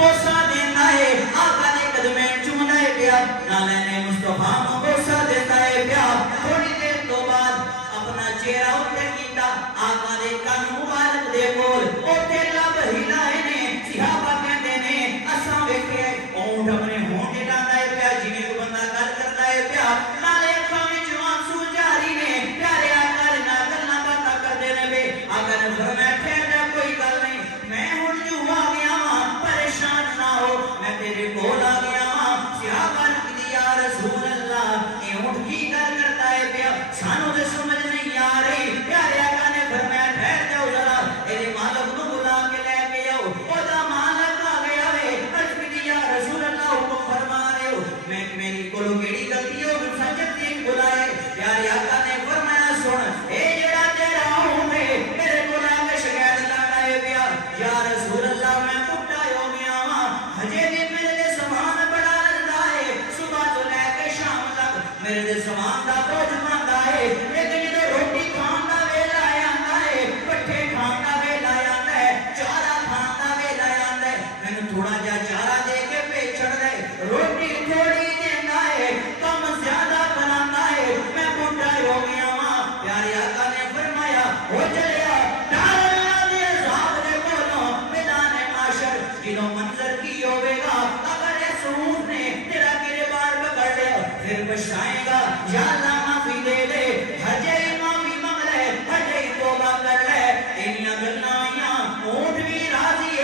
بوسا دینا ہے آقا نے قدمیں چومنا ہے پیا نالین مصطفیٰ بوسا دیتا ہے پیا تھوڑی دیر تو بعد اپنا چہرہ اٹھے کیتا آقا دے کن مبارک دے بول اوٹے لب ہلائے نے صحابہ کہندے نے اساں ویکھے اونٹ اپنے ہونٹے ڈاندا ہے پیا جویں کو بندہ گل کردا ہے پیا نالے اکھاں وچ آنسو جاری نے پیارے آقا دے نال گلاں باتاں کردے نے وے آقا نے فرمایا ٹھہر جا کوئی گل نہیں میں ہن جو آ گیا ہاں پریشان نہ ہو میں تیرے کول آ گیا ہاں صحابہ نے کہا یا رسول اللہ اے اونٹ کی گل کردا ہے پیا سانو تے سمجھ نہیں آ رہی پیارے آقا نے فرمایا ٹھہر جاؤ ذرا اے مالک نو بلا کے لے کے آؤ او دا مالک آ گیا وے عرض کی یا رسول اللہ حکم فرما رہے ہو میں میری کولو کیڑی غلطی ہو سجد دی بلائے پیارے آقا نے فرمایا سن اے جڑا تیرا اونٹ ہے میرے کول آ کے شکایت لانا ہے پیا یا رسول اللہ میں ٹوٹا ہو گیا ہاں ہجے بھی میرے لے سامان بڑا لگدا ہے صبح تو لے کے شام تک میرے لے سامان دا بوجھ بندا ہے لیکن جدوں روٹی کھان دا ویلا آندا ہے پٹھے کھان دا ویلا آندا ہے چارہ کھان دا ویلا آندا ہے مینوں تھوڑا جا چارہ دے کے پیٹ چھڑ دے روٹی تھوڑی دیندا ہے کم زیادہ بناتا ہے میں بوڑھا ہو گیا ہاں پیارے آقا نے فرمایا ہو چلیا ڈر اللہ دے عذاب دے کولوں میدان معاشر جدوں منظر کی ہوے گا اگر اس اونٹ نے تیرا گریبان پکڑ لیا پھر پچھتائے گا یا اللہ معافی دے دے ہجے معافی منگ لے ہجے توبہ کر لے انیاں گلاں آئیاں اونٹ بھی راضی